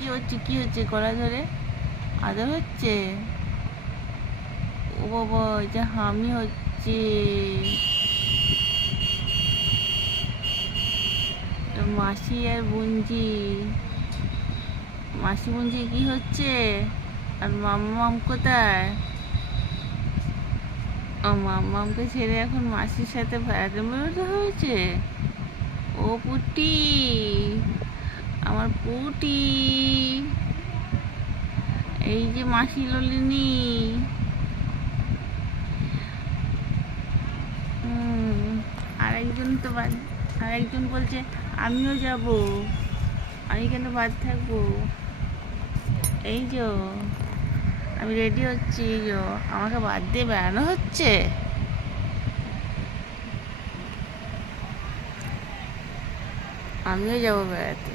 কি হচ্ছে গলা ধরে আদর হচ্ছে? ও বাবা, এটা হামি হচ্ছে। মাসি আর বুঞ্জি, মাসি বুঞ্জি কি হচ্ছে? আর মাম্মাম কোথায়? মাম্মামকে ছেড়ে এখন মাসির সাথে বেড়াতে বেরোতে হয়েছে। ও পুটি, আমার পুটি, এই যে মাসি ললিনী। আরেকজন তো বাদ, আরেকজন বলছে আমিও যাব, আমি কেন বাদ থাকবো? এই যে আমি রেডি হচ্ছি, এই যে আমাকে বাদ দিয়ে বেড়ানো হচ্ছে। আমিও যাবো বেড়াতে।